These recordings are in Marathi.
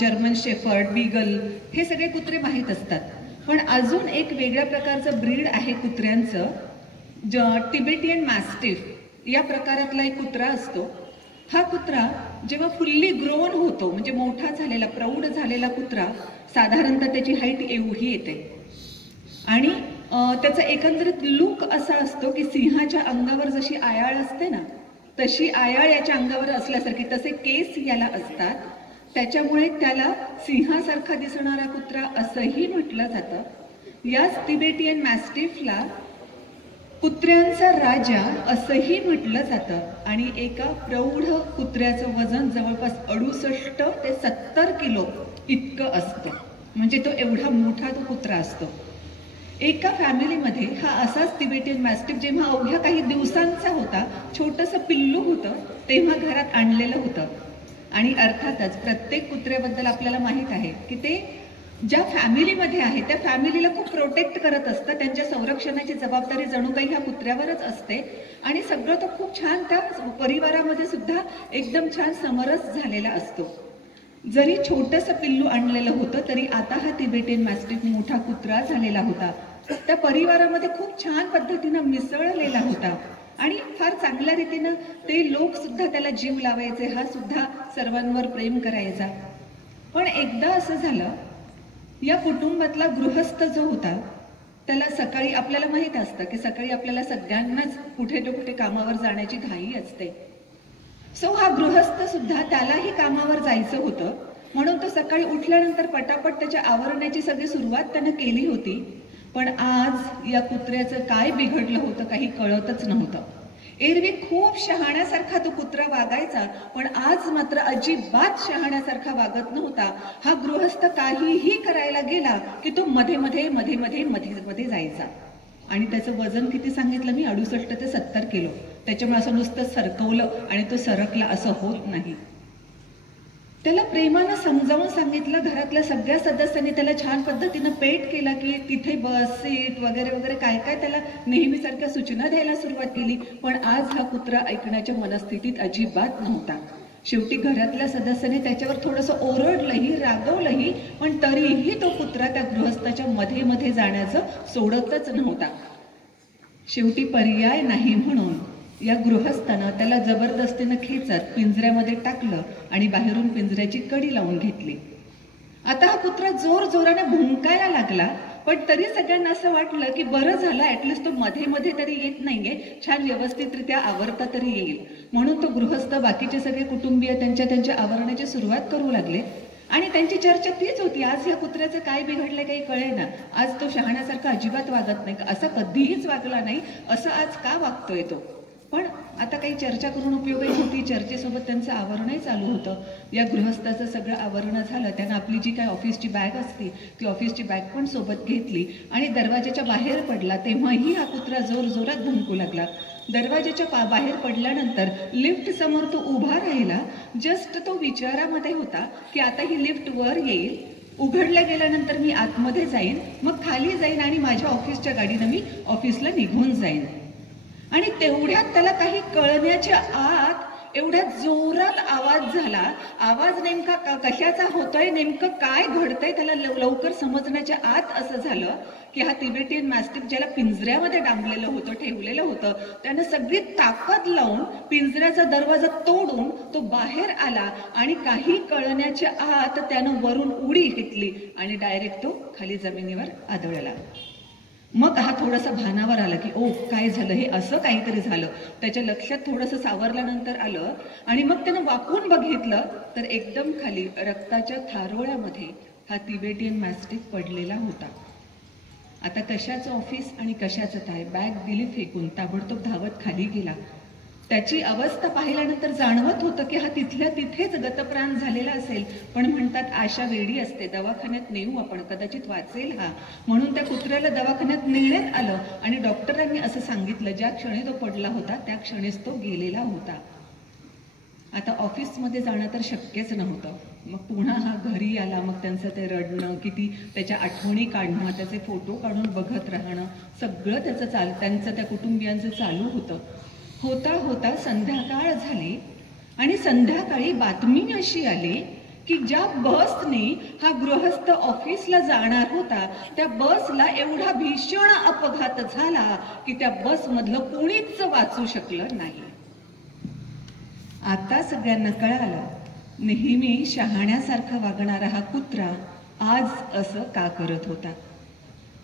जर्मन शेफर्ड, बीगल हे सगळे कुत्रे माहीत असतात. पण अजून एक वेगळ्या प्रकारचं ब्रीड आहे कुत्र्यांचं, टिबेटियन मॅस्टिफ या प्रकारातला एक कुत्रा असतो. हा कुत्रा जेव्हा फुल्ली ग्रोन होतो, म्हणजे मोठा झालेला प्रौढ झालेला कुत्रा, साधारणतः त्याची हाईट एवढी येते आणि त्याचा एकंदरीत लुक असा असतो की सिंहाच्या अंगावर जशी आयाळ असते ना, तशी आयाळ याच्या अंगावर असल्यासारखी तसे केस याला असतात. त्याच्यामुळे त्याला सिंहासारखा दिसणारा कुत्रा असंही म्हटलं जातं. याच तिबेटियन मॅस्टिफला कुत्र्यांचा राजा असंही म्हटलं जातं आणि एका प्रौढ कुत्र्याचं वजन जवळपास 68 ते 70 किलो इतकं असतं. म्हणजे तो एवढा मोठा तो कुत्रा असतो. एका फॅमिलीमध्ये हा असाच तिबेटियन मॅस्टिफ जेव्हा अवघ्या काही दिवसांचा होता, छोटंसं पिल्लू होतं, तेव्हा घरात आणलेलं होतं. आणि अर्थातच प्रत्येक कुत्र्याबद्दल आपल्याला माहीत आहे की ते ज्या फॅमिलीमध्ये आहे त्या फॅमिलीला खूप प्रोटेक्ट करत असतं. त्यांच्या संरक्षणाची जबाबदारी जणू काही ह्या कुत्र्यावरच असते आणि सगळं तो खूप छान त्या परिवारामध्ये सुद्धा एकदम छान समरस झालेला असतो. जरी छोटंसं पिल्लू आणलेलं होतं तरी आता हा तिबेटियन मॅस्टिफ मोठा कुत्रा झालेला होता. त्या परिवारामध्ये खूप छान पद्धतीनं मिसळलेला होता आणि फार चांगल्या रीतीनं ते लोक सुद्धा त्याला जीव लावायचे, हा सुद्धा सर्वांवर प्रेम करायचा. पण एकदा असं झालं, या कुटुंबातला गृहस्थ जो होता त्याला सकाळी, आपल्याला माहित असतं की सकाळी आपल्याला सगळ्यांनाच कुठे ना कुठे कामावर जाण्याची घाई असते. सो हा गृहस्थ सुद्धा त्यालाही कामावर जायचं होतं, म्हणून तो सकाळी उठल्यानंतर पटापट त्याच्या आवरण्याची सगळी सुरुवात त्यानं केली होती. पण आज या कुत्र्याचं काय बिघडलं होतं काही कळतच नव्हतं. एरवी खूप शहाण्यासारखा तो कुत्रा वागायचा, पण आज मात्र अजिबात शहाण्यासारखा वागत नव्हता. हा गृहस्थ काहीही करायला गेला की तो मध्ये मध्ये मध्ये मध्ये मध्ये मध्ये जायचा. आणि त्याचं वजन किती सांगितलं मी, 68 ते 70 किलो. त्याच्यामुळे असं नुसतं सरकवलं आणि तो सरकला असं होत नाही. त्याला प्रेमानं समजावून सांगितलं, घरातल्या सगळ्या सदस्यांनी त्याला छान पद्धतीनं पेट केला की तिथे बस, सीट वगैरे वगैरे काय काय त्याला नेहमीसारख्या सूचना द्यायला सुरुवात केली. पण आज हा कुत्रा ऐकण्याच्या मनस्थितीत अजिबात नव्हता. शेवटी घरातल्या सदस्यांनी त्याच्यावर थोडंसं ओरडलंही, रागवलंही, पण तरीही तो कुत्रा त्या गृहस्थाच्या मध्ये मध्ये जाण्याचं सोडतच नव्हता. शेवटी पर्याय नाही म्हणून या गृहस्थानं त्याला जबरदस्तीनं खेचत पिंजऱ्यामध्ये टाकलं आणि बाहेरून पिंजऱ्याची कडी लावून घेतली. आता हा कुत्रा जोर जोराने भुंकायला लागला, पण तरी सगळ्यांना असं वाटलं की बरं झालं, ऍटलिस्ट तो मध्ये मध्ये तरी येत नाहीये, छान व्यवस्थितरित्या आवरता तरी येईल. म्हणून तो गृहस्थ बाकीचे सगळे कुटुंबीय त्यांच्या आवरण्याची सुरुवात करू लागले. आणि त्यांची चर्चा तीच होती, आज या कुत्र्याचं काय बिघडलंय काही कळेना, आज तो शहाण्यासारखा अजिबात वागत नाही, असं कधीच वागला नाही, असं आज का वागतोय तो. पण आता काही चर्चा करून उपयोगही नव्हती. चर्चेसोबत त्यांचं आवरणही चालू होतं. या गृहस्थाचं सगळं आवरण झालं, त्यानं आपली जी काय ऑफिसची बॅग असते ती ऑफिसची बॅग पण सोबत घेतली आणि दरवाजाच्या बाहेर पडला. तेव्हाही हा कुत्रा जोर जोरात भुंकू लागला. दरवाजाच्या बाहेर पडल्यानंतर लिफ्ट समोर तो उभा राहिला. जस्ट तो विचारामध्ये होता की आता ही लिफ्ट वर येईल, उघडल्या गेल्यानंतर मी आतमध्ये जाईन, मग खाली जाईन आणि माझ्या ऑफिसच्या गाडीनं मी ऑफिसला निघून जाईन. आणि तेवढ्यात त्याला काही कळण्याच्या आत एवढ्या जोरात आवाज झाला. आवाज नेमका कशाचा होतोय, नेमकं काय घडतंय त्याला लवकर समजण्याच्या आत असं झालं की हा तिबेटियन मॅस्टिफ ज्याला पिंजऱ्यामध्ये डांबलेलं होतं, ठेवलेलं होतं, त्यानं सगळी ताकद लावून पिंजऱ्याचा दरवाजा तोडून तो बाहेर आला आणि काही कळण्याच्या आत त्यानं वरून उडी घेतली आणि डायरेक्ट तो खाली जमिनीवर आदळला. मग हा थोडासा भानावर आला की ओ काय झालं, हे असं काहीतरी झालं. त्याच्या लक्षात थोडंसं सावरल्यानंतर आलं आणि मग त्यानं वाकून बघितलं तर एकदम खाली रक्ताच्या थारोळ्यामध्ये हा तिबेटियन मॅस्टिफ पडलेला होता. आता कशाचं ऑफिस आणि कशाचं काय, बॅग दिली फेकून, ताबडतोब धावत खाली गेला. त्याची अवस्था पाहिल्यानंतर जाणवत होतं की हा तिथल्या तिथेच गतप्राण झालेला असेल. पण म्हणतात आशा वेडी असते, दवाखान्यात नेऊ आपण, कदाचित वाचेल हा. म्हणून त्या कुत्र्याला दवाखान्यात नेण्यात आलं आणि डॉक्टरांनी असं सांगितलं, ज्या क्षणी तो पडला होता त्या क्षणीच तो गेलेला होता. आता ऑफिसमध्ये जाणं तर शक्यच नव्हतं. मग पुन्हा हा घरी आला. मग त्यांचं ते रडणं, किती त्याच्या आठवणी काढणं, त्याचे फोटो काढून बघत राहणं, सगळं त्याचं त्यांचं त्या कुटुंबियांचं चालू होतं. होता होता संध्याकाळ झाली आणि संध्याकाळी बातमी अशी आली की ज्या बसने हा गृहस्थ ऑफिसला जाणार होता त्या बसला एवढा भीषण अपघात झाला की त्या बस मधलं कोणीच वाचू शकलं नाही. आता सगळ्यांना कळालं, नेहमी शहाण्यासारखा वागणारा हा कुत्रा आज असं का करत होता.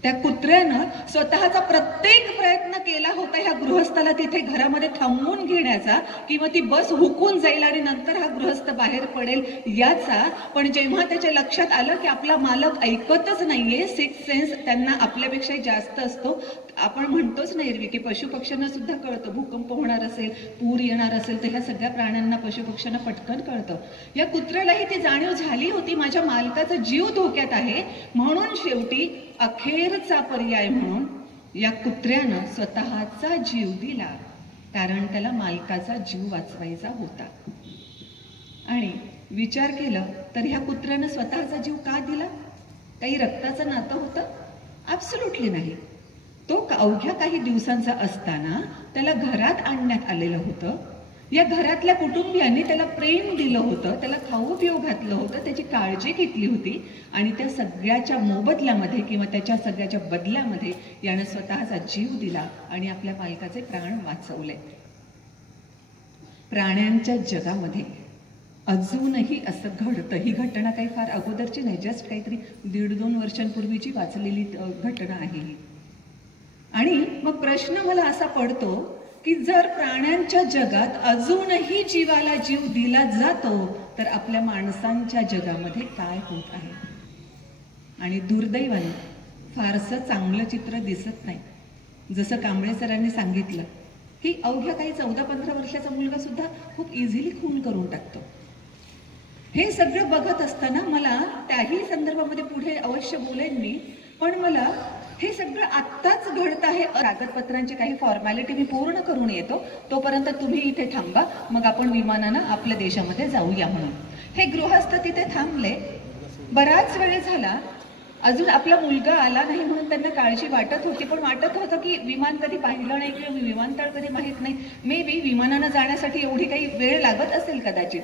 त्या कुत्र्यानं स्वतःचा प्रत्येक प्रयत्न केला होता ह्या गृहस्थाला तिथे घरामध्ये थांबवून घेण्याचा किंवा ती बस हुकून जाईल आणि नंतर हा गृहस्थ बाहेर पडेल याचा. पण जेव्हा त्याच्या लक्षात आलं की आपला मालक ऐकतच नाहीये, सिक्स सेन्स त्यांना आपल्यापेक्षा जास्त असतो. आपण म्हणतोच ना एरवी की पशुपक्ष्यांना सुद्धा कळतं, भूकंप होणार असेल, पूर येणार असेल तर ह्या सगळ्या प्राण्यांना पशुपक्ष्यांना पटकन कळतं. या कुत्र्यालाही ती जाणीव झाली होती माझ्या मालकाचा जीव धोक्यात आहे. म्हणून शेवटी अखेरचा पर्याय म्हणून या कुत्र्यानं स्वतःचा जीव दिला, कारण त्याला मालकाचा जीव वाचवायचा होता. आणि विचार केलं तर ह्या कुत्र्यानं स्वतःचा जीव का दिला? काही रक्ताचं नातं होतं? ॲब्सोल्युटली नाही. तो अवघ्या काही दिवसांचा असताना त्याला घरात आणण्यात आलेलं होतं. या घरातल्या कुटुंबियांनी त्याला प्रेम दिलं होतं, त्याला खाऊ पिऊ घातलं होतं, त्याची काळजी घेतली होती आणि त्या सगळ्याच्या मोबदल्यामध्ये किंवा त्याच्या सगळ्याच्या बदल्यामध्ये यानं स्वतःचा जीव दिला आणि आपल्या मालकाचे प्राण वाचवले. प्राण्यांच्या जगामध्ये अजूनही असं घडतं. ही घटना काही फार अगोदरची नाही, जस्ट काहीतरी 1.5-2 वर्षांपूर्वीची वाचलेली घटना आहे. आणि मग प्रश्न मला असा पडतो की जर प्राण्यांच्या जगात अजूनही जीवाला जीव दिला जातो तर आपल्या माणसांच्या जगामध्ये काय होत आहे. आणि दुर्दैवाने फारसं चांगलं चित्र दिसत नाही. जसं कांबळे सरांनी सांगितलं की अवघ्या काही 14-15 वर्षाचा मुलगा सुद्धा खूप इझिली खून करून टाकतो. हे सगळं बघत असताना मला त्याही संदर्भामध्ये पुढे अवश्य बोलेन मी, पण मला हे सगळं आत्ताच घडत आहे. कागदपत्रांची काही फॉर्मॅलिटी मी पूर्ण करून येतो, तोपर्यंत तुम्ही इथे थांबा, मग आपण विमानानं आपल्या देशामध्ये जाऊया म्हणून. हे गृहस्थ तिथे थांबले. बराच वेळ झाला, अजून आपला मुलगा आला नाही म्हणून त्यांना काळजी वाटत होती. पण वाटत होतं की विमान कधी पाहिलं नाही किंवा विमानतळ कधी माहीत नाही, मे बी विमानानं जाण्यासाठी एवढी काही वेळ लागत असेल कदाचित.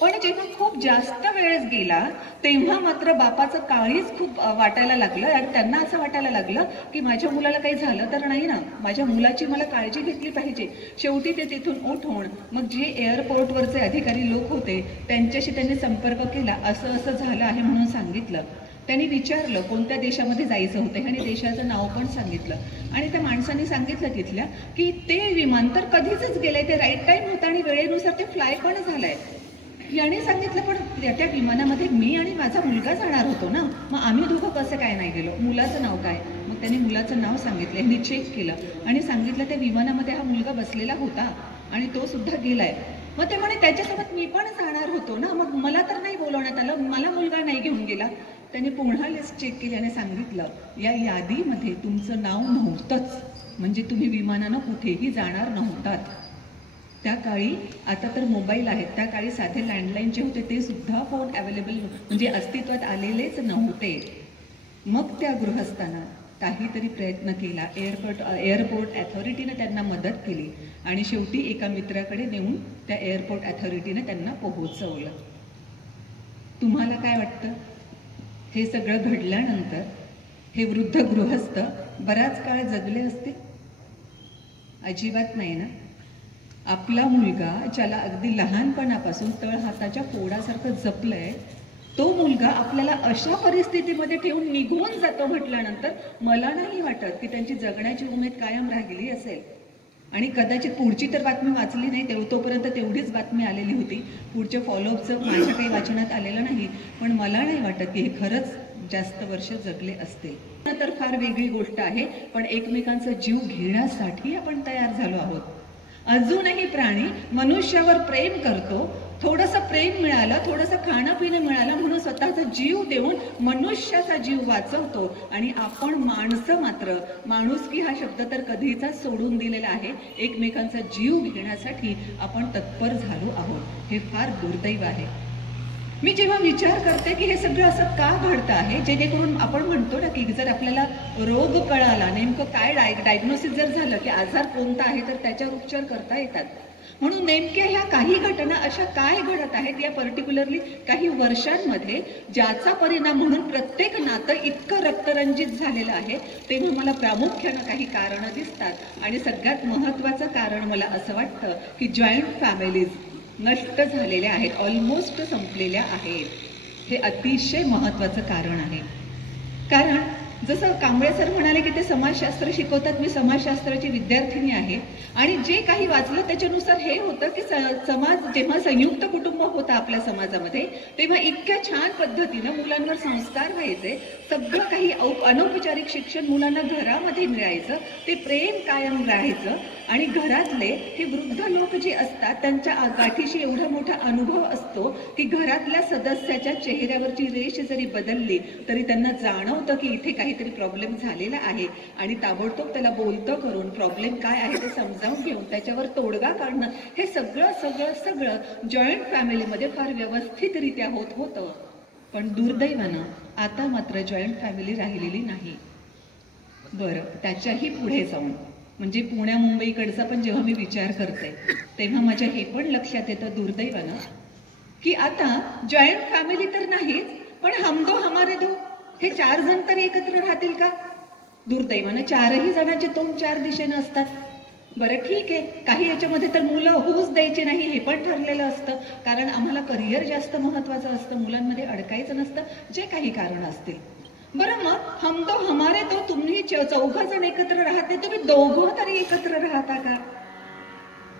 पण जेव्हा खूप जास्त वेळ गेला तेव्हा मात्र बापाचं काळीच खूप वाटायला लागलं आणि त्यांना असं वाटायला लागलं की माझ्या मुलाला काही झालं तर नाही ना, माझ्या मुलाची मला काळजी घेतली पाहिजे. शेवटी ते तिथून उठून मग जे एअरपोर्टवरचे अधिकारी लोक होते त्यांच्याशी त्यांनी संपर्क केला. असं असं झालं आहे म्हणून सांगितलं. त्यांनी विचारलं कोणत्या देशामध्ये जायचं होतं आणि देशाचं नाव पण सांगितलं. आणि त्या माणसांनी सांगितलं तिथल्या की ते विमान तर कधीच गेलंय, ते राईट टाइम होतं आणि वेळेनुसार ते फ्लाय पण झालंय. याने सांगितलं पण त्या विमानामध्ये मी आणि माझा मुलगा जाणार होतो ना, मग आम्ही दोघं कसं काय नाही गेलो, मुलाचं नाव काय? मग त्यांनी मुलाचं नाव सांगितलं. यांनी चेक केलं आणि सांगितलं त्या विमानामध्ये हा मुलगा बसलेला होता आणि तो सुद्धा गेलाय. मग ते म्हणे त्याच्यासोबत मी पण जाणार होतो ना, मग मला तर नाही बोलवण्यात आलं, मला मुलगा नाही घेऊन गेला. त्यांनी पुन्हा लिस्ट चेक केली आणि सांगितलं या यादीमध्ये तुमचं नाव नव्हतंच, म्हणजे तुम्ही विमानानं कुठेही जाणार नव्हतात. त्या काळी, आता तर मोबाईल आहेत, त्या काळी साधे लँडलाईनचे होते ते सुद्धा फोन अवेलेबल म्हणजे अस्तित्वात आलेलेच नव्हते. मग त्या गृहस्थांना काहीतरी प्रयत्न केला. एअरपोर्ट अथॉरिटीने त्यांना मदत केली आणि शेवटी एका मित्राकडे नेऊन त्या एअरपोर्ट अथॉरिटीने त्यांना पोहोचवलं. तुम्हाला काय वाटतं? हे सगळं घडल्यानंतर हे वृद्ध गृहस्थ बराच काळ जगले असते? अजिबात नाही ना. आपला मुलगा ज्याला अगदी लहानपणापासून तळ हाताच्या फोडासारखं जपलंय, तो मुलगा आपल्याला अशा परिस्थितीमध्ये ठेवून निघून जातो म्हटल्यानंतर मला नाही वाटत की त्यांची जगण्याची उमेद कायम राहिली असेल. आणि कदाचित पुढची तर बातमी वाचली नाही, तोपर्यंत तेवढीच बातमी आलेली होती. पुढच्या फॉलोअपचं माझ्या काही वाचनात आलेलं नाही, पण मला नाही वाटत की हे खरंच जास्त वर्ष जगले असते. तर फार वेगळी गोष्ट आहे, पण एकमेकांचा जीव घेण्यासाठी आपण तयार झालो आहोत. अजूनही प्राणी मनुष्यावर प्रेम करतो. थोडंसं प्रेम मिळालं, थोडंसं खाणं पिणं मिळालं म्हणून स्वतःचा जीव देऊन मनुष्याचा जीव वाचवतो. आणि आपण माणसं मात्र, माणुसकी हा शब्द तर कधीचाच सोडून दिलेला आहे. एकमेकांचा जीव घेण्यासाठी आपण तत्पर झालो आहोत. हे फार दुर्दैव आहे. मी जेव्हा विचार करते की हे सगळं असं का घडतं आहे, जेणेकरून आपण म्हणतो ना की जर आपल्याला रोग कळाला, नेमकं काय डायग्नोसिस जर झालं की आजार कोणता आहे तर त्याच्यावर उपचार करता येतात. म्हणून नेमक्या ह्या काही घटना अशा काय घडत आहेत या पर्टिक्युलरली काही वर्षांमध्ये, ज्याचा परिणाम म्हणून प्रत्येक नातं इतकं रक्तरंजित झालेलं आहे, तेव्हा मला प्रामुख्यानं काही कारणं दिसतात. आणि सगळ्यात महत्त्वाचं कारण मला असं वाटतं की जॉईंट फॅमिलीज नष्ट झालेल्या आहेत, ऑलमोस्ट संपलेल्या आहेत. हे अतिशय महत्त्वाचं कारण आहे. कारण जसं कांबळे सर म्हणाले की ते समाजशास्त्र शिकवतात, मी समाजशास्त्राची विद्यार्थिनी आहे आणि जे काही वाचलं त्याच्यानुसार हे होतं की समाज जेव्हा संयुक्त कुटुंब होतं आपल्या समाजामध्ये, तेव्हा इतक्या छान पद्धतीनं मुलांवर संस्कार व्हायचे, सगळं काही अनौपचारिक शिक्षण मुलांना घरामध्ये मिळायचं, ते प्रेम कायम राहायचं आणि घरातले हे वृद्ध लोक जे असतात त्यांच्या गाठीशी एवढा मोठा अनुभव असतो की घरातल्या सदस्याच्या चेहऱ्यावरची रेष जरी बदलली तरी त्यांना जाणवतं की इथे काहीतरी प्रॉब्लेम झालेला आहे आणि ताबडतोब त्याला बोलतं करून प्रॉब्लेम काय आहे ते समजावून घेऊन त्याच्यावर तोडगा काढणं, हे सगळं सगळं सगळं जॉईंट फॅमिलीमध्ये फार व्यवस्थितरित्या होत होतं. पण दुर्दैवानं आता मात्र जॉईंट फॅमिली राहिलेली नाही. बरं, त्याच्याही पुढे जाऊन म्हणजे पुण्या मुंबईकडचा पण जेव्हा मी विचार करते तेव्हा माझ्या हे पण लक्षात येतं दुर्दैवानं की आता जॉईंट फॅमिली तर नाहीच, पण हम दो हमारे दो हे 4 जण तर एकत्र राहतील का? दुर्दैवानं 4ही जणांचे तोंड 4 दिशेनं असतात. बरं ठीक आहे, काही याच्यामध्ये तर मुलं होऊच द्यायचे नाही हे पण ठरलेलं असतं, कारण आम्हाला करिअर जास्त महत्वाचं असतं, मुलांमध्ये अडकायचं नसतं, जे काही कारण असतील. बरं, मग हम दो हमारे दो तुम्ही 4 जण एकत्र राहते, तुम्ही 2 तरी एकत्र राहता का?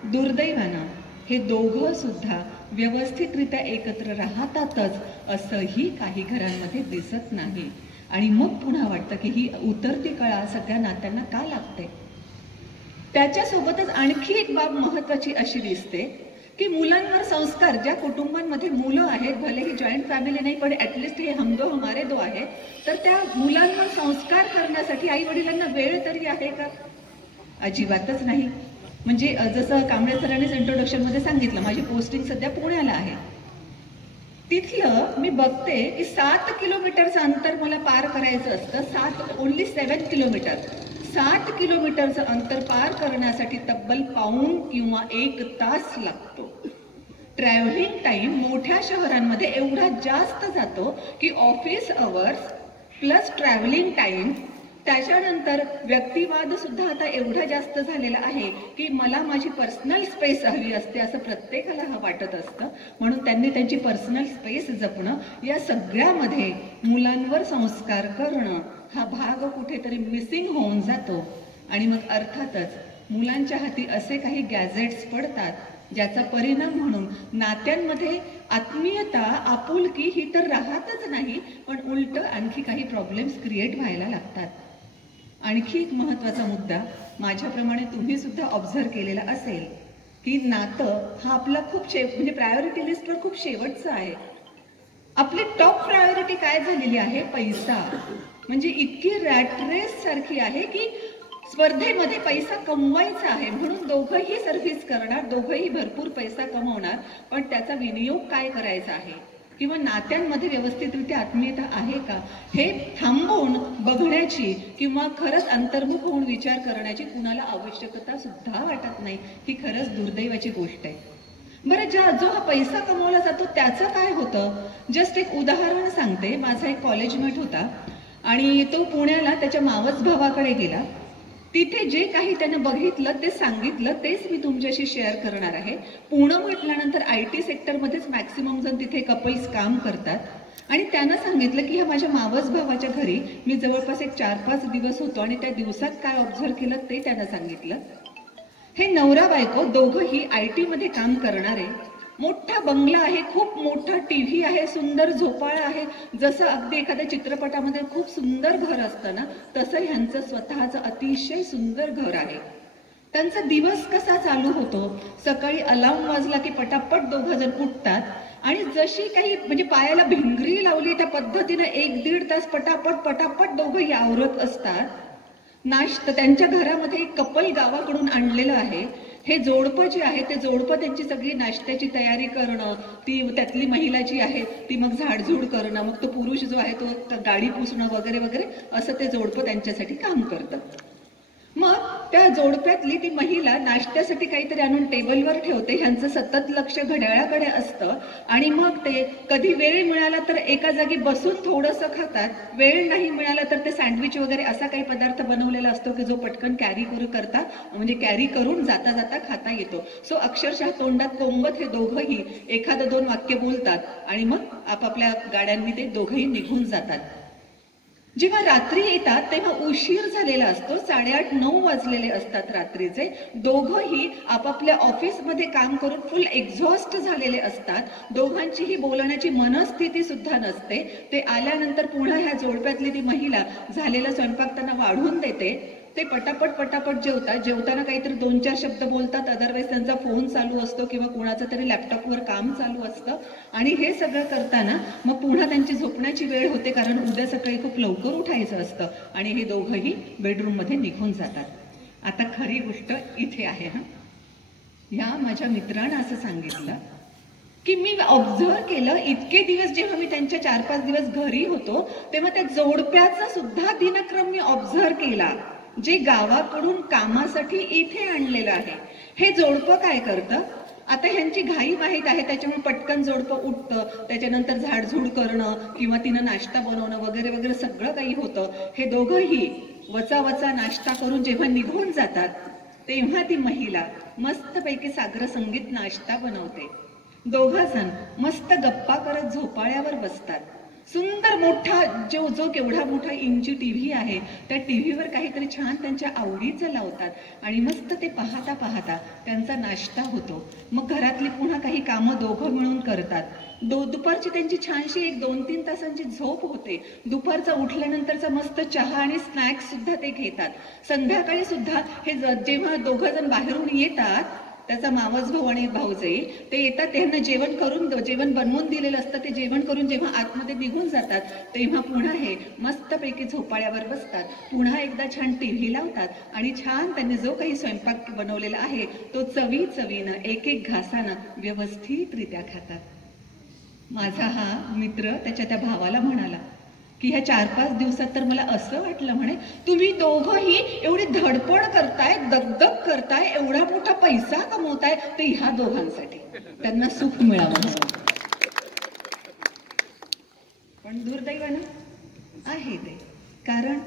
दुर्दैवानं हे 2 सुद्धा व्यवस्थितरित्या एकत्र राहतातच असंही काही घरांमध्ये दिसत नाही. आणि मग पुन्हा वाटतं की ही उतरती कळा सगळ्या नात्यांना का लागते. त्याच्यासोबतच आणखी एक बाब महत्वाची अशी दिसते की मुलांवर संस्कार, ज्या कुटुंबांमध्ये मुलं आहेत, भले ही जॉईंट फॅमिली नाही पण ऍटलिस्ट हे हम दो हमारे दो आहे, तर त्या मुलांवर संस्कार करण्यासाठी आई वडिलांना वेळ तरी आहे का? अजिबातच नाही. म्हणजे जसं कांबळे सरांनीच इंट्रोडक्शन मध्ये सांगितलं, माझी पोस्टिंग सध्या पुण्याला आहे. तिथलं मी बघते की 7 किलोमीटरचं अंतर मला पार करायचं असतं, ओन्ली 7 किलोमीटर. 7 किलोमीटरचं अंतर पार करण्यासाठी तब्बल पाऊण किंवा 1 तास लागतो. ट्रॅव्हलिंग टाइम मोठ्या शहरांमध्ये एवढा जास्त जातो की office hours plus travelling time, त्याच्यानंतर व्यक्तिवाद सुद्धा आता एवढा जास्त झालेला आहे की मला माझी पर्सनल स्पेस हवी असते असं प्रत्येकाला वाटत असतं. म्हणून त्यांनी त्यांची पर्सनल स्पेस जपणं, या सगळ्यामध्ये मुलांवर संस्कार करणं हा भाग कुठेतरी मिसिंग होऊन जातो. आणि मग अर्थातच मुलांच्या हाती असे काही गॅजेट्स पडतात ज्याचा परिणाम म्हणून नात्यांमध्ये आत्मीयता, आपुलकी ही तर राहतच नाही, पण उलट आणखी काही प्रॉब्लेम्स क्रिएट व्हायला लागतात. आणखी एक महत्वाचा मुद्दा माझ्याप्रमाणे तुम्ही सुद्धा ऑब्झर्व केलेला असेल की नातं हा आपला खूप म्हणजे प्रायोरिटी लिस्टवर खूप शेवटचा आहे. आपली टॉप प्रायोरिटी काय झालेली आहे? पैसा. म्हणजे इतकी रॅट रेस सारखी आहे की स्पर्धेमध्ये पैसा कमवायचा आहे म्हणून दोघंही सर्व्हिस करणार, दोघंही भरपूर पैसा कमवणार, पण त्याचा विनियोग काय करायचा आहे किंवा नात्यांमध्ये व्यवस्थितरित्या आत्मीयता आहे का हे थांबवून बघण्याची किंवा खरंच अंतर्मुख होऊन विचार करण्याची कुणाला आवश्यकता सुद्धा वाटत नाही. ही खरंच दुर्दैवाची गोष्ट आहे. बरं, जो हा पैसा कमवला जातो त्याचं काय होतं? जस्ट एक उदाहरण सांगते. माझा एक कॉलेजमेट होता आणि तो पुण्याला त्याच्या मावस भावाकडे गेला. तिथे जे काही त्यानं बघितलं ते सांगितलं, तेच मी तुमच्याशी शेअर करणार आहे. पुणे म्हटल्यानंतर IT सेक्टरमध्येच मॅक्सिमम जण तिथे कपल्स काम करतात आणि त्यानं सांगितलं की ह्या माझ्या मावस भावाच्या घरी मी जवळपास एक 4-5 दिवस होतो आणि त्या दिवसात काय ऑब्झर्व केलं ते त्यानं सांगितलं. हे नवरा बायको दोघंही IT मध्ये काम करणारे, मोठा बंगला आहे, खूप मोठा TV आहे, सुंदर झोपाळा आहे, जसं अगदी एखाद्या चित्रपटामध्ये खूप सुंदर घर असतं ना तसं ह्यांचं स्वतःचं अतिशय सुंदर घर आहे. त्यांचा दिवस कसा चालू होतो? सकाळी अलार्म वाजला की पटापट 2 जण उठतात आणि जशी काही म्हणजे पायाला भिंगरी लावली त्या पद्धतीने 1-1.5 तास पटापट पटापट दोघंही आवरत असतात. नाश्ता त्यांच्या घरामध्ये एक कपल गावाकडून आणलेलं आहे. हे जोडपं जे आहे ते जोडपं त्यांची सगळी नाश्त्याची तयारी करणं, ती त्यातली महिला जी आहे ती मग झाडझूड करणं, मग तो पुरुष जो आहे तो गाडी पुसणं वगैरे वगैरे असं ते जोडपं त्यांच्यासाठी काम करतं. मग त्या जोडप्यातली ती महिला नाश्त्यासाठी काहीतरी आणून टेबलवर ठेवते, ह्यांचं सतत लक्ष घड्याळाकडे असतं आणि मग ते कधी वेळ मिळाला तर एका जागी बसून थोडंसं खातात, वेळ नाही मिळाला तर ते सँडविच वगैरे असा काही पदार्थ बनवलेला असतो की जो पटकन कॅरी करून जाता जाता खाता येतो. सो अक्षरशः तोंडात कोंबत हे दोघंही एखादं दोन वाक्य बोलतात आणि मग आपापल्या गाड्यांनी ते दोघंही निघून जातात. जेव्हा रात्री येतात तेव्हा उशीर झालेला असतो, 8:30-9 वाजलेले असतात रात्रीचे. दोघंही आपापल्या ऑफिसमध्ये काम करून फुल एक्झॉस्ट झालेले असतात. दोघांचीही बोलण्याची मनस्थिती सुद्धा नसते. ते आल्यानंतर पुन्हा ह्या जोडप्यातली ती महिला झालेला स्वयंपाक त्यांना वाढून देते. ते पटापट जेवतात. जेवताना काहीतरी 2-4 शब्द बोलतात, अदरवाईज त्यांचा फोन चालू असतो किंवा कोणाचं तरी लॅपटॉपवर काम चालू असतं. आणि हे सगळं करताना मग पुन्हा त्यांची झोपण्याची वेळ होते, कारण उद्या सकाळी खूप लवकर उठायचं असतं आणि हे दोघंही बेडरूममध्ये निघून जातात. आता खरी गोष्ट इथे आहे. ह्या माझ्या मित्रानं असं सांगितलं की मी ऑब्झर्व केलं, इतके दिवस जेव्हा मी त्यांच्या 4-5 दिवस घरी होतो तेव्हा त्या जोडप्याचा सुद्धा दिनक्रम मी ऑब्झर्व केला, जे गावाकडून कामासाठी इथे आणलेलं आहे. हे जोडपं काय करतं, आता ह्यांची घाई माहीत आहे त्याच्यामुळे पटकन जोडपं उठतं, त्याच्यानंतर झाडझूड करणं किंवा तिनं नाश्ता बनवणं वगैरे वगैरे सगळं काही होतं. हे दोघंही वचा नाश्ता करून जेव्हा निघून जातात तेव्हा ती महिला मस्तपैकी सागर संगीत नाश्ता बनवते. दोघं जण मस्त गप्पा करत झोपाळ्यावर बसतात. सुंदर मोठा जो केवढा मोठा इंची टीव्ही आहे त्या टीव्हीवर काहीतरी छान त्यांच्या आवडीचं लावतात आणि मस्त ते पाहता पाहता त्यांचा नाश्ता होतो. मग घरातली पुन्हा काही कामं दोघं मिळून करतात. दुपारची त्यांची छानशी 1-2-3 तासांची झोप होते. दुपारचा उठल्यानंतरचा मस्त चहा आणि स्नॅक्स सुद्धा ते घेतात. संध्याकाळी सुद्धा हे जेव्हा दोघं जण बाहेरून येतात, त्याचा मावस भाऊ आणि भाऊजाई ते येतात, त्यांना जेवण बनवून दिलेलं असतं, ते जेवण करून जेव्हा आतमध्ये निघून जातात तेव्हा पुन्हा हे मस्तपैकी झोपाळ्यावर बसतात. पुन्हा एकदा छान टीव्ही लावतात आणि छान त्यांनी जो काही स्वयंपाक बनवलेला आहे तो चवीनं एक घासानं व्यवस्थितरित्या खातात. माझा हा मित्र त्याच्या त्या भावाला म्हणाला की ह्या 4-5 दिवसात तर मला असं वाटलं, म्हणे तुम्ही दोघंही एवढी धडपड करताय, दगदग करताय, एवढा मोठा पैसा कमवताय ते ह्या दोघांसाठी, त्यांना सुख मिळावं म्हणून. पण दुर्दैवानं आहे ते, कारण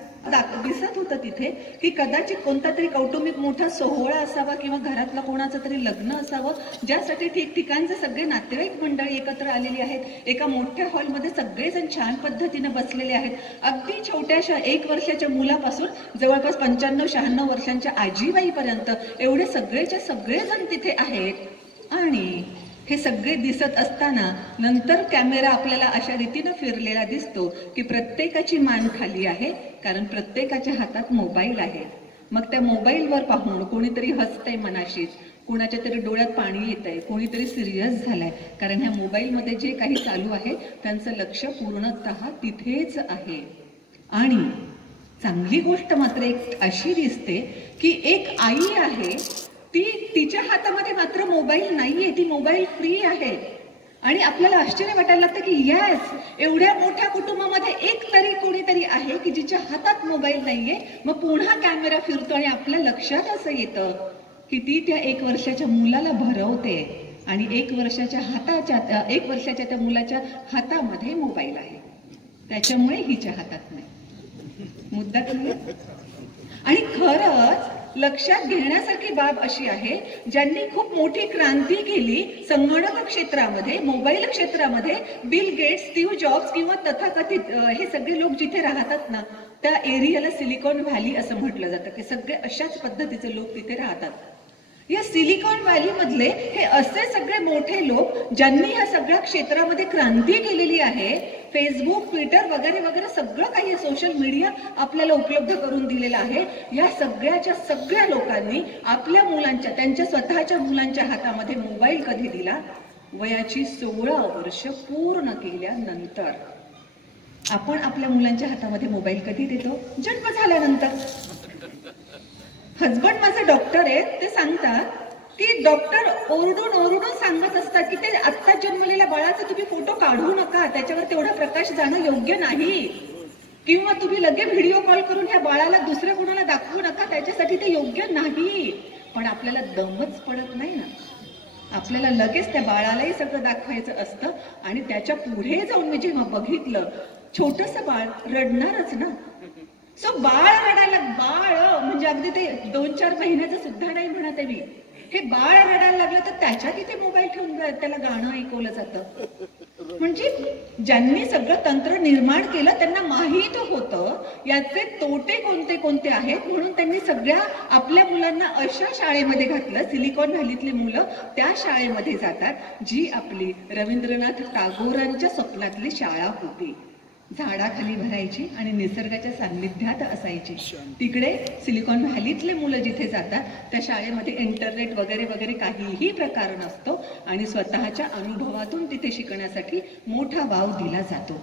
दिसत होतं तिथे की कदाचित कोणता तरी कौटुंबिक मोठा सोहळा असावा किंवा घरातलं कोणाचं तरी लग्न असावं, ज्यासाठी ठिकठिकाणचे सगळे नातेवाईक मंडळी एकत्र आलेली आहेत. एका मोठ्या हॉलमध्ये सगळेजण छान पद्धतीने बसलेले आहेत. अगदी छोट्याशा 1 वर्षाच्या मुलापासून जवळपास 55-56 वर्षांच्या आजीबाईपर्यंत एवढे सगळेच्या सगळेजण तिथे आहेत. आणि हे सगळे दिसत असताना नंतर कॅमेरा आपल्याला अशा रीतीनं फिरलेला दिसतो की प्रत्येकाची मान खाली आहे, कारण प्रत्येकाच्या हातात मोबाईल आहे. मग त्या मोबाईलवर पाहून कोणीतरी हसतंय मनाशीच, कोणाच्या तरी डोळ्यात पाणी येतंय, कोणीतरी सिरियस झालंय, कारण ह्या मोबाईलमध्ये जे काही चालू आहे त्यांचं लक्ष पूर्णतः तिथेच आहे. आणि चांगली गोष्ट मात्र एक अशी दिसते की एक आई आहे, तिच्या हातामध्ये मात्र मोबाईल नाहीये, ती मोबाईल फ्री आहे. आणि आपल्याला आश्चर्य वाटायला लागतं की यस, एवढ्या मोठ्या कुटुंबामध्ये एक तरी कोणीतरी आहे की जिच्या हातात मोबाईल नाहीये. मग पुन्हा कॅमेरा फिरतो आणि आपल्या लक्षात असं येतं की ती त्या 1 वर्षाच्या मुलाला भरवते आणि 1 वर्षाच्या त्या मुलाच्या हातामध्ये मोबाईल आहे, त्याच्यामुळे हिच्या हातात नाही. मुद्दा क्लिअर? आणि खरंच लक्षात घेण्यासारखी बाब अशी आहे, ज्यांनी खूप मोठी क्रांती केली संगणक क्षेत्रामध्ये, मोबाईल क्षेत्रामध्ये, बिल गेट्स, स्टीव्ह जॉब्स किंवा तथाकथित हे सगळे लोक जिथे राहतात ना, त्या एरियाला सिलिकॉन व्हॅली असं म्हटलं जातं की सगळे अशाच पद्धतीचे लोक तिथे राहतात. या सिलिकॉन व्हॅली मधले हे असे सगळे मोठे लोक ज्यांनी या सगळ्या क्षेत्रामध्ये क्रांती केलेली आहे. फेसबुक, ट्विटर वगैरे वगैरे सगळं काही सोशल मीडिया आपल्याला उपलब्ध करून दिलेलं आहे. या सगळ्या लोकांनी आपल्या मुलांच्या, त्यांच्या स्वतःच्या मुलांच्या हातामध्ये मोबाईल कधी दिला? वयाची 16 वर्ष पूर्ण केल्यानंतर. आपण आपल्या मुलांच्या हातामध्ये मोबाईल कधी देतो? जन्म झाल्यानंतर. हजबंड माझे डॉक्टर आहेत, ते सांगतात की डॉक्टर ओरडून सांगत असतात की ते आत्ता जन्मलेल्या बाळाचा तुम्ही फोटो काढू नका, त्याच्यावर तेवढा प्रकाश जाणं योग्य नाही. किंवा तुम्ही लगेच व्हिडिओ कॉल करून ह्या बाळाला दुसऱ्या कोणाला दाखवू नका, त्याच्यासाठी ते योग्य नाही. पण आपल्याला दमच पडत नाही ना, आपल्याला लगेच त्या बाळालाही सगळं दाखवायचं असतं. आणि त्याच्या पुढे जाऊन मी जेव्हा बघितलं, छोटस बाळ रडणारच ना. सो बाळ रडायला, बाळ म्हणजे अगदी ते 2-4 महिन्याचं सुद्धा नाही म्हणत आहे मी, हे बाळ रडायला लागलं तर त्याच्या तिथे मोबाईल ठेवून त्याला गाणं ऐकवलं जातं. म्हणजे ज्यांनी सगळं तंत्र निर्माण केलं त्यांना माहीत होतं याचे तोटे कोणते कोणते आहेत, म्हणून त्यांनी सगळ्या आपल्या मुलांना अशा शाळेमध्ये घातलं. सिलिकॉन व्हॅलीतली मुलं त्या शाळेमध्ये जातात जी आपली रवींद्रनाथ टागोरांच्या स्वप्नातली शाळा होती. झाडाखाली भरायची आणि निसर्गाच्या सान्निध्यात असायची. तिकडे सिलिकॉन व्हॅलीतले मुलं जिथे जातात त्या शाळेमध्ये इंटरनेट वगैरे वगैरे काहीही प्रकार नसतो आणि स्वतःच्या अनुभवातून तिथे शिकण्यासाठी मोठा वाव दिला जातो.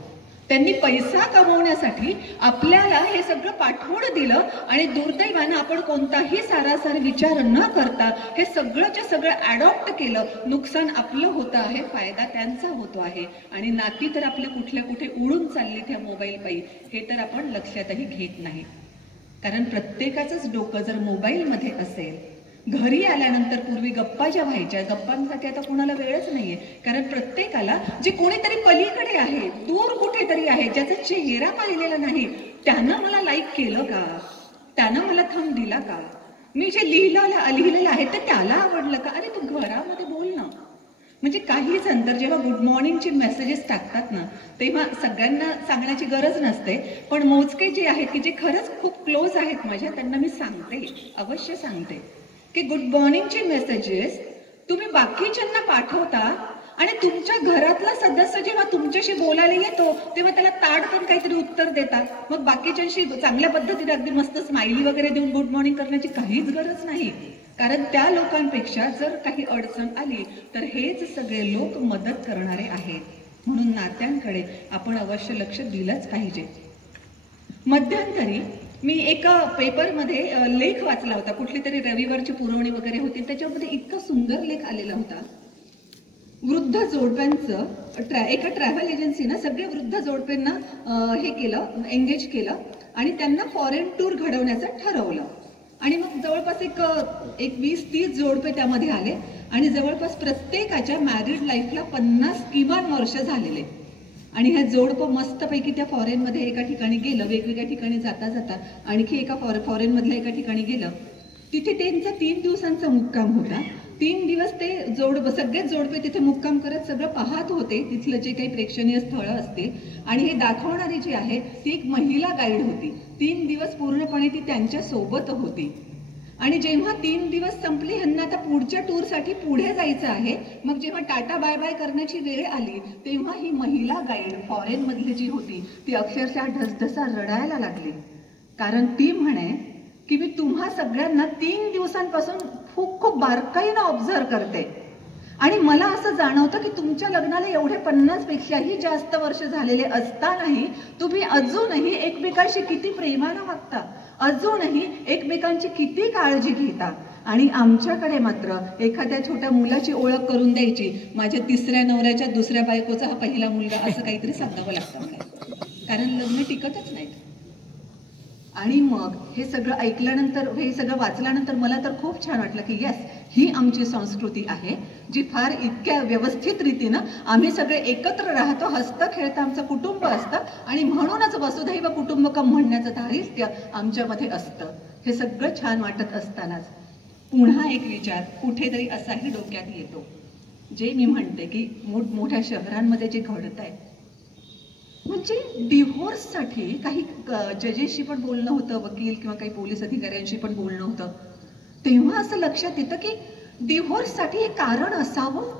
त्यांनी पैसा कमवण्यासाठी आपल्याला हे सगळं पाठवून दिलं आणि दुर्दैवानं आपण कोणताही सारासार विचार न करता हे सगळंच्या सगळं अडॉप्ट केलं. नुकसान आपलं होतं आहे, फायदा त्यांचा होतो आहे. आणि नाती तर आपल्या कुठल्या कुठे उडून चालली त्या मोबाईल पायी, हे तर आपण लक्षातही घेत नाही. कारण प्रत्येकाचंच डोकं जर मोबाईलमध्ये असेल, घरी आल्यानंतर पूर्वी गप्पा ज्या व्हायच्या, गप्पांसाठी आता कोणाला वेळच नाहीये. कारण प्रत्येकाला जे कोणीतरी पलीकडे आहे, दूर कुठेतरी आहे, ज्याचा चेहरा पाहिलेला नाही, त्यानं मला लाईक केलं का, त्यानं मला थंब दिला का, मी जे लिहिलेलं आहे ते त्याला आवडलं का, अरे तू घरामध्ये बोल ना. म्हणजे काही जण तर जेव्हा गुड मॉर्निंगचे मेसेजेस टाकतात ना, तेव्हा सगळ्यांना सांगण्याची गरज नसते, पण मोजके जे आहेत की जे खरंच खूप क्लोज आहेत माझ्या, त्यांना मी सांगते, अवश्य सांगते की गुड मॉर्निंगचे मेसेजेस तुम्ही बाकीच्यांना पाठवता आणि तुमच्या घरातला सदस्य जेव्हा तुमच्याशी बोलायला येतो तेव्हा त्याला ताडकन काहीतरी उत्तर देतात. मग बाकीच्यांशी चांगल्या पद्धतीने अगदी मस्त स्माइली वगैरे देऊन गुड मॉर्निंग करण्याची काहीच गरज नाही. कारण त्या लोकांपेक्षा जर काही अडचण आली तर हेच सगळे लोक मदत करणारे आहेत. म्हणून नात्यांकडे आपण अवश्य लक्ष दिलंच पाहिजे. मध्यंतरी मी एका पेपरमध्ये लेख वाचला होता, कुठली तरी रविवारची पुरवणी वगैरे होती, त्याच्यामध्ये इतका सुंदर लेख आलेला होता. वृद्ध जोडप्यांचं एका ट्रॅव्हल एजन्सीनं सगळ्या वृद्ध जोडप्यांना हे केलं, एंगेज केलं आणि त्यांना फॉरेन टूर घडवण्याचं ठरवलं. आणि मग जवळपास एक 20-30 जोडपे त्यामध्ये आले आणि जवळपास प्रत्येकाच्या मॅरिड लाईफला 50 किमान वर्ष झालेले. आणि ह्या जोडपं मस्तपैकी त्या फॉरेनमध्ये एका ठिकाणी गेलं, वेगवेगळ्या ठिकाणी जाता जाता आणखी एका फॉरेनमधल्या एका ठिकाणी गेलं. तिथे त्यांचा 3 दिवसांचा मुक्काम होता. 3 दिवस ते सगळेच जोडपे तिथे मुक्काम करत सगळं पाहत होते, तिथलं जे काही प्रेक्षणीय स्थळं असते. आणि हे दाखवणारी जी आहे ती एक महिला गाईड होती. 3 दिवस पूर्णपणे ती त्यांच्या सोबत होती. आणि जेव्हा 3 दिवस संपले, ह्यांना आता पुढच्या टूरसाठी पुढे जायचं आहे, मग जेव्हा टाटा बाय बाय करण्याची वेळ आली तेव्हा ही महिला गाईड फॉरेन मधली जी होती ती अक्षरशः ढसढसा रडायला लागली. कारण ती म्हणे की मी तुम्हा सगळ्यांना 3 दिवसांपासून खूप खूप बारकाईनं ऑब्झर्व करते आणि मला असं जाणवतं की तुमच्या लग्नाला एवढे 50 पेक्षाही जास्त वर्ष झालेले असतानाही तुम्ही अजूनही एकमेकांशी किती प्रेमानं वागता, अजूनही एकमेकांची किती काळजी घेता. आणि आमच्याकडे मात्र एखाद्या छोट्या मुलाची ओळख करून द्यायची, माझ्या 3ऱ्या नवऱ्याच्या 2ऱ्या बायकोचा हा पहिला मुलगा, असं काहीतरी सांगावं लागतं. कारण लग्न टिकतच नाहीत. आणि मग हे सगळं ऐकल्यानंतर, हे सगळं वाचल्यानंतर मला तर खूप छान वाटलं की यस, ही आमची संस्कृती आहे जी फार इतक्या व्यवस्थित रीतीनं आम्ही सगळे एकत्र राहतो, हसतं खेळतं आमचं कुटुंब असतं आणि म्हणूनच वसुधैव कुटुंबकम म्हणण्याचं धारिष्ट्य आमच्यामध्ये असतं. हे सगळं छान वाटत असतानाच पुन्हा एक विचार कुठेतरी असाही डोक्यात येतो, जे मी म्हणते की मोठमोठ्या शहरांमध्ये जे घडत आहे, म्हणजे डिव्होर्ससाठी काही जजेसशी पण बोलणं होतं, वकील किंवा काही पोलीस अधिकाऱ्यांशी पण बोलणं होतं. तेव्हा असं लक्षात येतं की डिव्होर्ससाठी हे कारण असावं.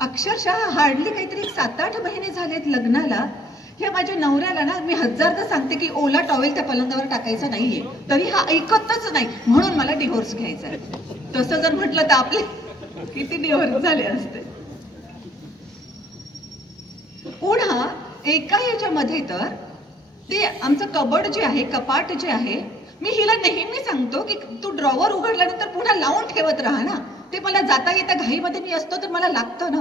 अक्षरशः हार्डली काहीतरी 7-8 महिने झालेत लग्नाला, ह्या माझ्या नवऱ्याला ना मी 1000दा सांगते की ओला टॉवेल त्या पलंगावर टाकायचा नाहीये, तरी हा ऐकतच नाही, म्हणून मला डिव्होर्स घ्यायचा आहे. तसं जर म्हटलं तर आपले किती डिव्होर्स झाले असते. पुन्हा एका याच्यामध्ये तर ते आमचं कबड जे आहे, कपाट जे आहे, मी हिला नेहमी सांगतो की तू ड्रॉवर उघडल्यानंतर पुन्हा लावून ठेवत राहा ना. ते मला जाता येता घाईमध्ये मी असतो तर मला लागतं ना,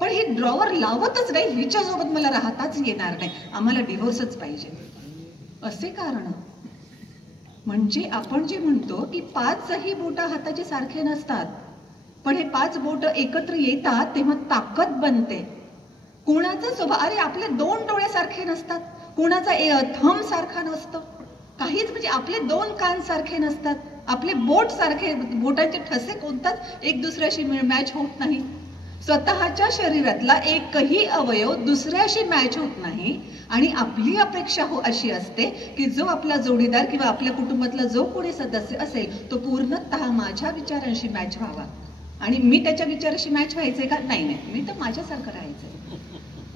पण ही ड्रॉवर लावतच नाही, हिच्यासोबत मला राहताच येणार नाही, आम्हाला डिव्होर्सच पाहिजे. असे कारण म्हणजे आपण जे म्हणतो की 5ही बोट हाताचे सारखे नसतात, पण हे 5 बोट एकत्र येतात तेव्हा ताकद बनते. कुणाचा स्वभाव, अरे आपले 2 डोळे सारखे नसतात, कुणाचा थंब सारखा नसतो, काहीच म्हणजे आपले 2 कान सारखे नसतात, आपले बोट सारखे, बोटांचे ठसे कोणताच एक दुसऱ्याशी मॅच होत नाही. स्वतःच्या शरीरातला एकही अवयव दुसऱ्याशी मॅच होत नाही आणि आपली अपेक्षा अशी असते की जो आपला जोडीदार किंवा आपल्या कुटुंबातला जो कोणी सदस्य असेल तो पूर्णतः माझ्या विचारांशी मॅच व्हावा आणि मी त्याच्या विचाराशी मॅच व्हायचंय का? नाही नाही, मी तर माझ्यासारखं राहायचंय.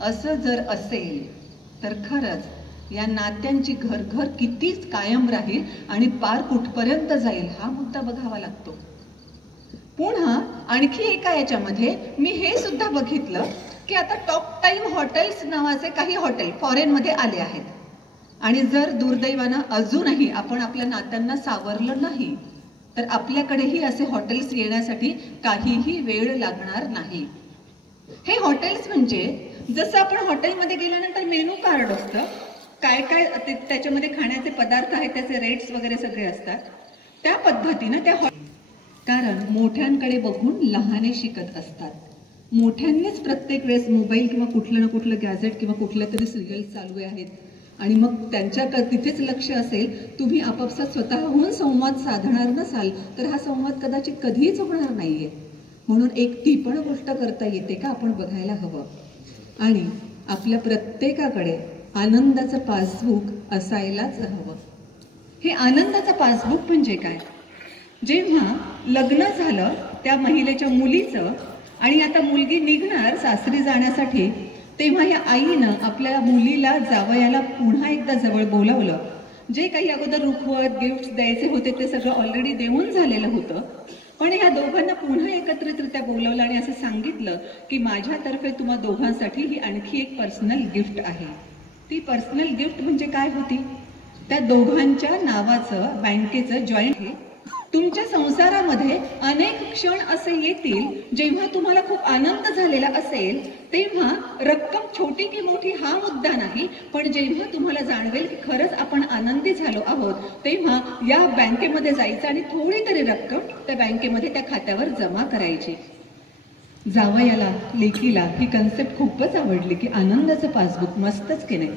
असं जर असेल तर खरंच या नात्यांची घर कितीच कायम राहील आणि पार कुठपर्यंत जाईल हा मुद्दा बघावा लागतो. पुन्हा आणखी एका याच्यामध्ये मी हे सुद्धा बघितलं की आता टॉप टाइम हॉटेल्स नावाचे काही हॉटेल फॉरेन मध्ये आले आहेत आणि जर दुर्दैवानं अजूनही आपण आपल्या नात्यांना सावरलं नाही तर आपल्याकडेही असे हॉटेल्स येण्यासाठी काहीही वेळ लागणार नाही. हे हॉटेल्स म्हणजे जसं आपण हॉटेलमध्ये गेल्यानंतर मेनू कार्ड असतं, काय काय त्याच्यामध्ये खाण्याचे पदार्थ आहेत, त्याचे रेट्स वगैरे सगळे असतात, त्या पद्धतीनं त्या कारण मोठ्यांकडे बघून लहाने शिकत असतात. मोठ्यांनीच प्रत्येक वेळेस मोबाईल किंवा कुठलं ना कुठलं गॅजेट किंवा कुठल्या तरी सिरियल चालू आहेत आणि मग त्यांच्या तिथेच लक्ष असेल. तुम्ही आपापसात स्वतःहून संवाद साधणार नसाल तर हा संवाद कदाचित कधीच होणार नाहीये. म्हणून एक ती पण गोष्ट करता येते का आपण बघायला हवं. आणि आपल्या प्रत्येकाकडे आनंदाचं पासबुक असायलाच हवं. हे आनंदाचं पासबुक म्हणजे काय? जेव्हा लग्न झालं त्या महिलेच्या मुलीचं आणि आता मुलगी निघणार सासरी जाण्यासाठी, तेव्हा या आईनं आपल्या मुलीला जावयाला पुन्हा एकदा जवळ बोलावलं. जे काही अगोदर रुखवत गिफ्ट द्यायचे होते ते सगळं ऑलरेडी देऊन झालेलं होतं, पण या दोघांना पुन्हा एकत्रितरित्या बोलावलं आणि असं सांगितलं की माझ्यातर्फे तुम्हा दोघांसाठी ही आणखी एक पर्सनल गिफ्ट आहे. ती पर्सनल गिफ्ट म्हणजे काय होती? त्या दोघांच्या नावाचं बँकेचं जॉईंट आहे. तुमच्या संसारामध्ये अनेक क्षण असे येतील जेव्हा तुम्हाला खूप आनंद झालेला असेल, तेव्हा रक्कम छोटी की मोठी हा मुद्दा नाही, पण जेव्हा तुम्हाला जाणवेल की खरंच आपण आनंदी झालो आहोत तेव्हा या बँकेमध्ये जायचं आणि थोडी तरी रक्कम त्या बँकेमध्ये त्या खात्यावर जमा करायची. जावयाला लेकीला ही कन्सेप्ट खूपच आवडली की आनंदाचं पासबुक मस्तच की नाही.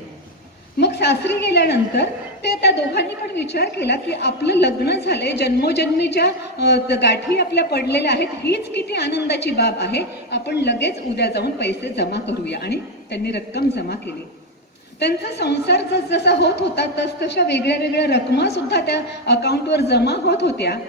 मग सासरी गेल्यानंतर ते त्या दोघांनी पण विचार केला की आपलं लग्न झालंय, जन्मोजन्मीच्या गाठी आपल्या पडलेल्या आहेत, हीच किती आनंदाची बाब आहे, आपण लगेच उद्या जाऊन पैसे जमा करूया. आणि त्यांनी रक्कम जमा केली. त्यांचा संसार जसा होत होता तशा वेगळ्या वेगळ्या रकमा सुद्धा त्या अकाउंटवर जमा होत होत्या.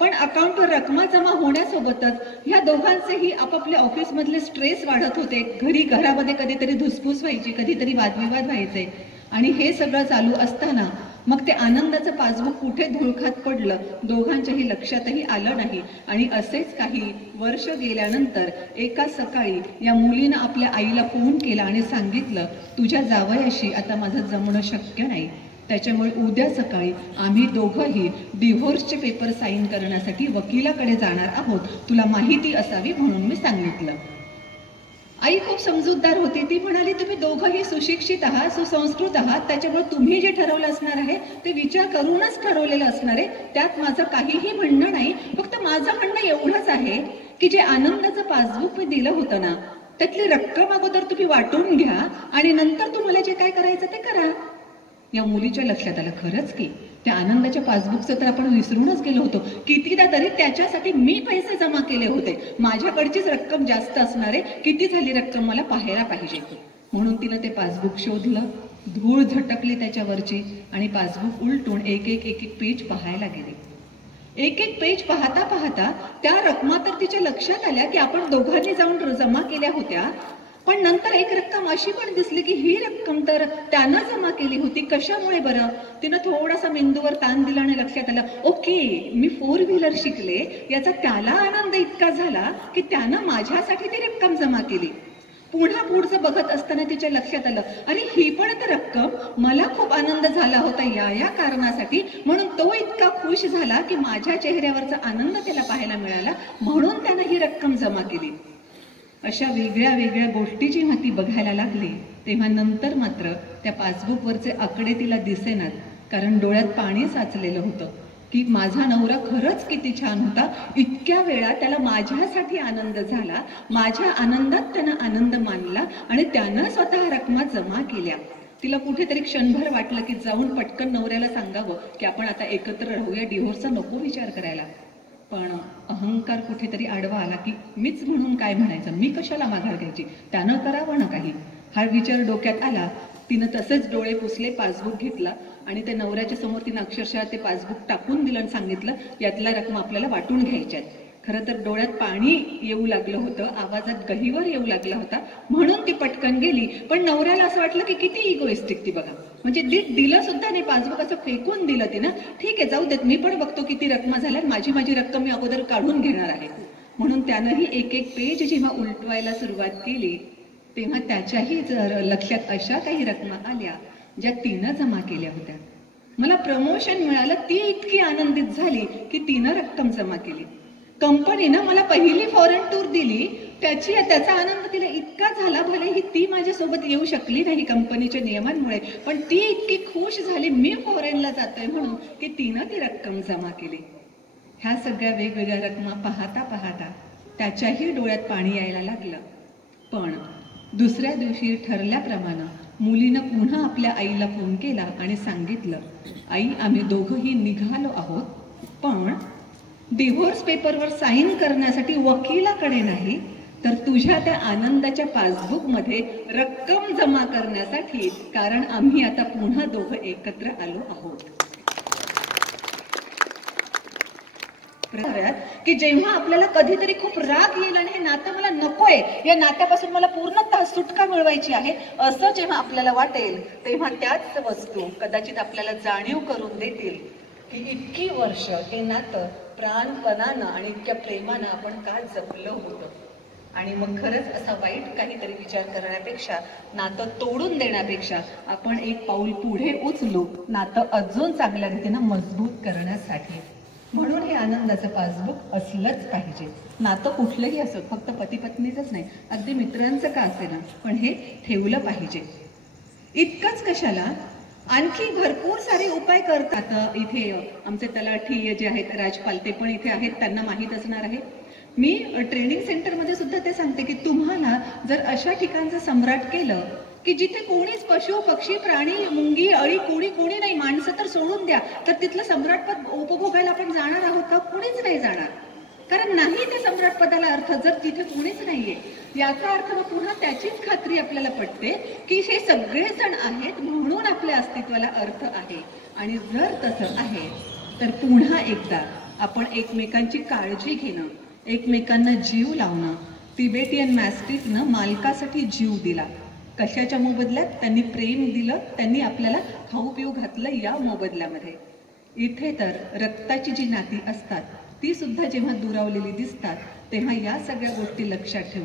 पण अकाउंटवर रकमा जमा होण्यासोबतच ह्या दोघांचेही आपापल्या ऑफिसमधले स्ट्रेस वाढत होते. घरामध्ये कधीतरी धुसफूस व्हायची, कधीतरी वादविवाद व्हायचे आणि हे सगळं चालू असताना मग ते आनंदाचं पासबुक कुठे धुळखात पडलं दोघांच्याही लक्षातही आलं नाही. आणि असेच काही वर्ष गेल्यानंतर एका सकाळी या मुलीनं आपल्या आईला फोन केला आणि सांगितलं तुझ्या जावयाशी आता माझं जमणं शक्य नाही, त्याच्यामुळे उद्या सकाळी आम्ही दोघंही डिव्होर्सचे पेपर साईन करण्यासाठी वकिलाकडे जाणार आहोत, तुला माहिती असावी म्हणून मी सांगितलं. आई खूप समजूतदार होती. ती म्हणाली तुम्ही दोघंही सुशिक्षित आहात, सुसंस्कृत आहात, त्याच्यामुळे तुम्ही जे ठरवलं असणार आहे ते विचार करूनच ठरवलेलं असणार आहे, त्यात माझं काहीही म्हणणं नाही. फक्त माझं म्हणणं एवढंच आहे की जे आनंदाचं पासबुक मी दिलं होतं ना त्यातली रक्कम अगोदर तुम्ही वाटून घ्या आणि नंतर तुम्हाला जे काय करायचं ते करा. या मुलीच्या लक्षात आलं खरंच की त्या आनंदाच्या पासबुकचं तर आपण विसरूनच गेलो होतो. कितीदा तरी त्याच्यासाठी मी पैसे जमा केले होते, माझ्याकडचीच रक्कम जास्त असणार आहे, किती झाली रक्कम मला पाहायला पाहिजे. म्हणून तिनं ते पासबुक शोधलं, धूळ झटकली त्याच्यावरची आणि पासबुक उलटून एक एक पेज पाहायला गेले. एक एक पेज पाहता पाहता त्या रकमा तर तिच्या लक्षात आल्या की आपण दोघांनी जाऊन जमा केल्या होत्या. पण नंतर एक रक्कम अशी पण दिसली की ही रक्कम तर त्यानं जमा केली होती. कशामुळे बरं? तिनं थोडासा मेंदूवर ताण दिला आणि लक्षात आलं ओके मी 4 व्हीलर शिकले याचा त्याला आनंद इतका झाला की त्यानं माझ्यासाठी ती रक्कम जमा केली. पुन्हा पुढचं बघत असताना तिच्या लक्षात आलं अरे ही पण तर रक्कम मला खूप आनंद झाला होता या कारणासाठी, म्हणून तो इतका खुश झाला की माझ्या चेहऱ्यावरचा आनंद त्याला पाहायला मिळाला म्हणून त्यानं ही रक्कम जमा केली. अशा वेगळ्या वेगळ्या गोष्टी जेव्हा ती बघायला लागली तेव्हा नंतर मात्र त्या पासबुकवरचे आकडे तिला दिसेनात, कारण डोळ्यात पाणी साचलेलं होतं की माझा नवरा खरंच किती छान होता, इतक्या वेळा त्याला माझ्यासाठी आनंद झाला, माझ्या आनंदात त्यानं आनंद मानला आणि त्यानं स्वतः रकमा जमा केल्या. तिला कुठेतरी क्षणभर वाटलं की जाऊन पटकन नवऱ्याला सांगावं की आपण आता एकत्र राहूया, डिव्होर्सचा नको विचार करायला. पण अहंकार कुठेतरी आडवा आला की मीच म्हणून काय म्हणायचं, मी कशाला माघार घ्यायची, त्यानं करावं ना काही, हा विचार डोक्यात आला. तिनं तसंच डोळे पुसले, पासबुक घेतला आणि त्या नवऱ्याच्या समोर तिनं अक्षरशः ते पासबुक टाकून दिलं आणि सांगितलं यातला रक्कम आपल्याला वाटून घ्यायच्यात. खरं तर डोळ्यात पाणी येऊ लागलं होतं, आवाजात गहिवर येऊ लागला होता, म्हणून ती पटकन गेली. पण नवऱ्याला असं वाटलं की किती इगोइस्टिक ती बघा, म्हणजे दिलं सुद्धा नाही, पासबुक असं फेकून दिलं तिनं. ठीक आहे, जाऊ देत, मी पण बघतो किती रक्कम झाल्या, माझी रक्कम मी अगोदर काढून घेणार आहे. म्हणून त्यानंही एक एक पेज जेव्हा उलटवायला सुरुवात केली तेव्हा त्याच्याही लक्षात अशा काही रकमा आल्या ज्या तिनं जमा केल्या होत्या. मला प्रमोशन मिळालं, ती इतकी आनंदित झाली की तिनं रक्कम जमा केली. कंपनीनं मला पहिली फॉरेन टूर दिली, त्याचा आनंद तिला इतका झाला, भले ही ती माझ्यासोबत येऊ शकली नाही कंपनीच्या नियमांमुळे, पण ती इतकी खुश झाली मी फॉरेनला जातोय म्हणून की तिनं ती रक्कम जमा केली. ह्या सगळ्या वेगवेगळ्या रकमा पाहता पाहता त्याच्याही डोळ्यात पाणी यायला लागलं. पण दुसऱ्या दिवशी ठरल्याप्रमाणे मुलीनं पुन्हा आपल्या आईला फोन केला आणि सांगितलं, आई आम्ही दोघंही निघालो आहोत, पण डिव्होर्स पेपरवर साईन करण्यासाठी वकिलाकडे नाही, तर तुझ्या त्या आनंदाच्या पासबुकमध्ये रक्कम जमा करण्यासाठी, कारण आम्ही आता पुन्हा दोघं एकत्र आलो आहोत. की जेव्हा आपल्याला कधीतरी खूप राग येईल आणि हे नातं मला नकोय, या नात्यापासून मला पूर्णतः सुटका मिळवायची आहे, असं जेव्हा आपल्याला वाटेल तेव्हा त्याच वस्तू कदाचित आपल्याला जाणीव करून देतील की इतकी वर्ष हे नातं प्राणपणानं आणि इतक्या प्रेमानं आपण का जपलं होतं. आणि मग खरंच असा वाईट काहीतरी विचार करण्यापेक्षा, नातं तोडून देण्यापेक्षा आपण एक पाऊल पुढे उचलू नातं अजून चांगल्या रीतीनं मजबूत करण्यासाठी. म्हणून हे आनंदाचं पासबुक असलंच पाहिजे. नातं कुठलंही असो, फक्त पती पत्नीचंच नाही, अगदी मित्रांचं का असेना, पण हे ठेवलं पाहिजे. इतकंच कशाला, आणखी भरपूर सारे उपाय करतात. इथे आमचे तलाठी जे आहेत राजपाल, ते पण इथे आहेत, त्यांना माहीत असणार आहे. मी ट्रेनिंग सेंटरमध्ये सुद्धा ते सांगते की तुम्हाला जर अशा ठिकाणचं सम्राट केलं की जिथे कोणीच पशु पक्षी प्राणी मुंगी अळी कोणी नाही, माणसं तर सोडून द्या, तर तिथलं सम्राटपद उपभोगायला आपण जाणार आहोत का? कोणीच नाही जाणार, कारण नाही ते सम्राटपदाला अर्थ जर तिथे कोणीच नाहीये. याचा अर्थ मग पुन्हा त्याचीच खात्री आपल्याला पटते की हे सगळेजण आहेत म्हणून आपल्या अस्तित्वाला अर्थ आहे. आणि जर तसं आहे तर पुन्हा एकदा आपण एकमेकांची काळजी घेणं, एकमेकांना जीव लावणं. तिबेटियन मॅस्टिफनं मालकासाठी जीव दिला, कशाच्या मोबदल्यात? त्यांनी प्रेम दिलं, त्यांनी आपल्याला खाऊ पिऊ घातलं या मोबदल्यामध्ये. इथे तर रक्ताची जी नाती असतात ती सुद्धा जेव्हा दुरावलेली दिसतात तेव्हा या सगळ्या गोष्टी लक्षात ठेवून